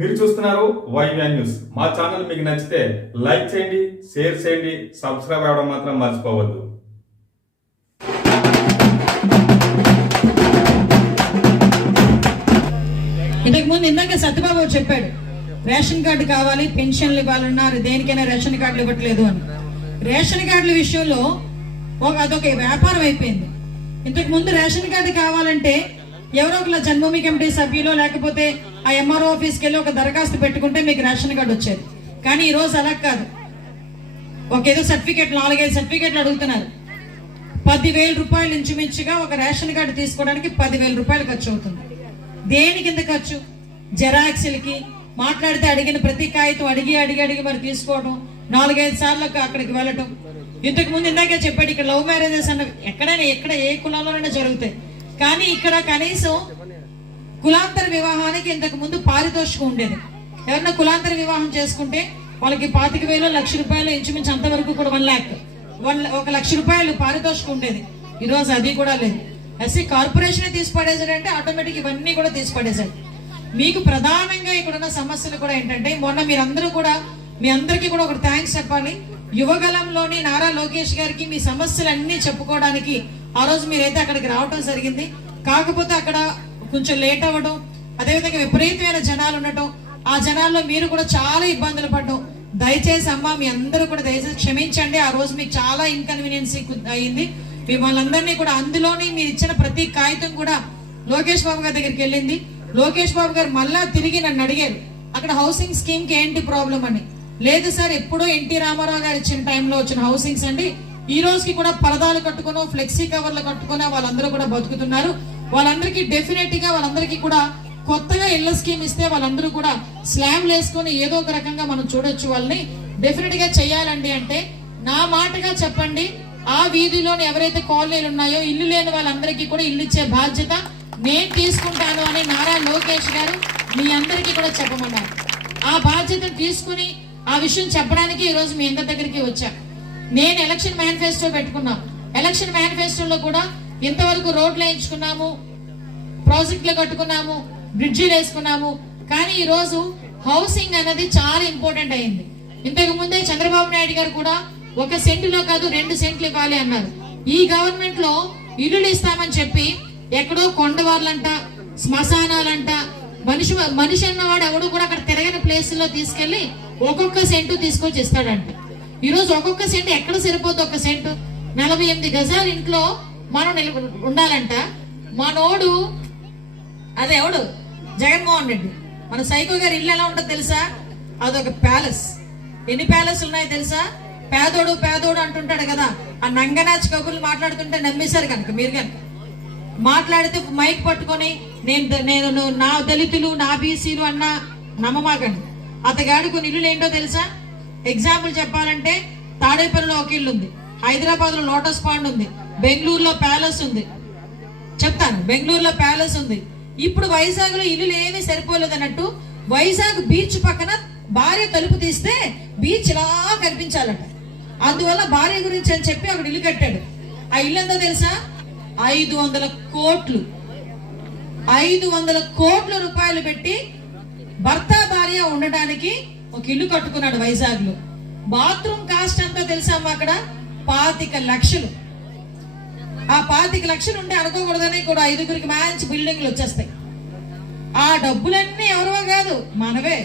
మీరు చూస్తున్నారు వైవ్యాన్ న్యూస్. మా ఛానల్ మీకు నచ్చితే లైక్ చేయండి, షేర్ చేయండి, సబ్స్క్రైబ్ అవ్వడం మాత్రం మర్చిపోవద్దు. ఇంతకుముందు ఇందాక సత్యబాబు చెప్పాడు, రేషన్ కార్డు కావాలి, పెన్షన్లు ఇవ్వాలన్నారు, దేనికైనా రేషన్ కార్డులు ఇవ్వట్లేదు అని. రేషన్ కార్డుల విషయంలో అదొక వ్యాపారం అయిపోయింది. ఇంతకు ముందు రేషన్ కార్డు కావాలంటే ఎవరో ఒకళ్ళ జన్మభూమి కమిటీ సభ్యులు లేకపోతే ఆ ఎంఆర్ఓ ఆఫీస్కి వెళ్ళి ఒక దరఖాస్తు పెట్టుకుంటే మీకు రేషన్ కార్డు వచ్చేది. కానీ ఈ రోజు అలా కాదు. ఏదో సర్టిఫికేట్ 4-5 సర్టిఫికేట్లు అడుగుతున్నారు. 10,000 రూపాయలు ఇంచుమించుగా ఒక రేషన్ కార్డు తీసుకోవడానికి 10,000 రూపాయలు ఖర్చు అవుతుంది. దేనికి ఇంత ఖర్చు? జెరాక్స్లకి, మాట్లాడితే అడిగిన ప్రతి కాగితం అడిగి మరి తీసుకోవడం, 4-5 సార్లు అక్కడికి వెళ్ళటం. ఇంతకు ముందు ఇందాకే చెప్పాడు, ఇక్కడ లవ్ మ్యారేజెస్ అన్న ఎక్కడ ఏ కులంలోనైనా జరుగుతాయి. కానీ ఇక్కడ కనీసం కులాంతర వివాహానికి ఇంతకు ముందు పారితోషికం ఉండేది. ఎవరన్నా కులాంతర వివాహం చేసుకుంటే వాళ్ళకి 25,000, 1,00,000 రూపాయలు ఇంచుమించు అంతవరకు కూడా 1 lakh 1,00,000 రూపాయలు పారితోషికం ఉండేది. ఈరోజు అది కూడా లేదు. ఎస్సీ కార్పొరేషన్ తీసి పడేసాడంటే ఆటోమేటిక్ ఇవన్నీ కూడా తీసి పడేశాడు. మీకు ప్రధానంగా ఇక్కడున్న సమస్యలు కూడా ఏంటంటే, మొన్న మీ అందరికీ కూడా ఒక థ్యాంక్స్ చెప్పాలి. యువగలంలోని నారా లోకేష్ గారికి మీ సమస్యలన్నీ చెప్పుకోవడానికి ఆ రోజు మీరైతే అక్కడికి రావటం జరిగింది. కాకపోతే అక్కడ కొంచెం లేట్ అవ్వడం, అదేవిధంగా విపరీతమైన జనాలు ఉండటం, ఆ జనాల్లో మీరు కూడా చాలా ఇబ్బందులు పడడం. దయచేసి అమ్మ మీ అందరూ కూడా దయచేసి క్షమించండి. ఆ రోజు మీకు చాలా ఇన్కన్వీనియన్స్ అయ్యింది. మిమ్మల్ని అందరినీ కూడా అందులోని మీరు ఇచ్చిన ప్రతి కాగితం కూడా లోకేష్ బాబు గారి దగ్గరికి వెళ్ళింది. లోకేష్ బాబు గారు మళ్ళా తిరిగి నన్ను అడిగారు, అక్కడ హౌసింగ్ స్కీమ్ కి ఏంటి ప్రాబ్లం అని. లేదు సార్, ఎప్పుడో ఎన్టీ రామారావు గారు ఇచ్చిన టైంలో వచ్చిన హౌసింగ్స్ అండి. ఈ రోజుకి కూడా పరదాలు కట్టుకునో ఫ్లెక్సీ కవర్లు కట్టుకునే వాళ్ళందరూ కూడా బతుకుతున్నారు. వాళ్ళందరికీ డెఫినెట్ గా వాళ్ళందరికీ కూడా కొత్తగా ఇళ్ల స్కీమ్ ఇస్తే వాళ్ళందరూ కూడా స్లాబ్లు వేసుకొని ఏదో ఒక రకంగా మనం చూడొచ్చు. వాళ్ళని డెఫినెట్ గా చెయ్యాలండి. అంటే నా మాటగా చెప్పండి, ఆ వీధిలోని ఎవరైతే కాలనీలు ఉన్నాయో ఇల్లు లేని వాళ్ళందరికీ కూడా ఇల్లు ఇచ్చే బాధ్యత నేను తీసుకుంటాను అని నారా లోకేష్ గారు మీ అందరికీ కూడా చెప్పమన్నారు. ఆ బాధ్యతను తీసుకుని ఆ విషయం చెప్పడానికి ఈ రోజు మీ అందరి దగ్గరికి వచ్చా. నేను ఎలక్షన్ మేనిఫెస్టో పెట్టుకున్నా. ఎలక్షన్ మేనిఫెస్టోలో కూడా ఇంతవరకు రోడ్లు వేయించుకున్నాము, ప్రాజెక్టులు కట్టుకున్నాము, బ్రిడ్జిలు వేసుకున్నాము. కానీ ఈ రోజు హౌసింగ్ అనేది చాలా ఇంపార్టెంట్ అయింది. ఇంతకు ముందే చంద్రబాబు నాయుడు గారు కూడా 1 సెంటులో కాదు 2 సెంట్లు ఇవ్వాలి అన్నారు. ఈ గవర్నమెంట్ లో ఇల్లులు ఇస్తామని చెప్పి ఎక్కడో కొండవార్లంట, శ్మశానాలంట, మనిషి అన్నవాడు ఎవడు కూడా అక్కడ తిరగని ప్లేస్ లో తీసుకెళ్లి ఒక్కొక్క సెంటు తీసుకొచ్చి ఇస్తాడంట. ఈ రోజు ఒక్కొక్క సెంటు ఎక్కడ సరిపోద్ది? 1 సెంటు 48 గజాలు ఇంట్లో మనం ఉండాలంట. మనోడు ఎవడు జగన్మోహన్ రెడ్డి, మన సైకో గారి ఇల్లు ఎలా ఉంటుందో తెలుసా? అదొక ప్యాలెస్. ఎన్ని ప్యాలెస్ ఉన్నాయో తెలుసా? పేదోడు అంటుంటాడు కదా, ఆ నంగనాచి కబుర్లు మాట్లాడుతుంటే నమ్మేశారు కనుక మీరు కనుక మాట్లాడితే మైక్ పట్టుకొని నేను నా దళితులు నా బీసీలు అన్న నమ్మమాకండి. అతగాడు కొన్ని ఇల్లులు ఏంటో తెలుసా? ఎగ్జాంపుల్ చెప్పాలంటే తాడేపల్లిలో ఒక ఇల్లు ఉంది, హైదరాబాద్ లో లోటస్ పాండ్ ఉంది, బెంగళూరులో ప్యాలెస్ ఉంది. చెప్తాను, బెంగళూరులో ప్యాలెస్ ఉంది. ఇప్పుడు వైజాగ్ లో ఇల్లులు ఏమీ సరిపోలేదు అన్నట్టు వైజాగ్ బీచ్ పక్కన భార్య తలుపు తీస్తే బీచ్ ఇలా కనిపించాలట. అందువల్ల భార్య గురించి అని చెప్పి అక్కడ ఇల్లు కట్టాడు. ఆ ఇల్లు ఎంతో తెలుసా? 500 కోట్ల రూపాయలు పెట్టి భర్త భార్య ఉండడానికి ఒక ఇల్లు కట్టుకున్నాడు వైజాగ్ లో. బాత్రూమ్ కాస్ట్ ఎంతో తెలుసా అక్కడ? 25 లక్షలు. ఆ 25 లక్షలు ఉంటే అనుకోకూడదని కూడా 5గురికి మంచి బిల్డింగ్లు వచ్చేస్తాయి. ఆ డబ్బులన్నీ ఎవరో కాదు, మనవే.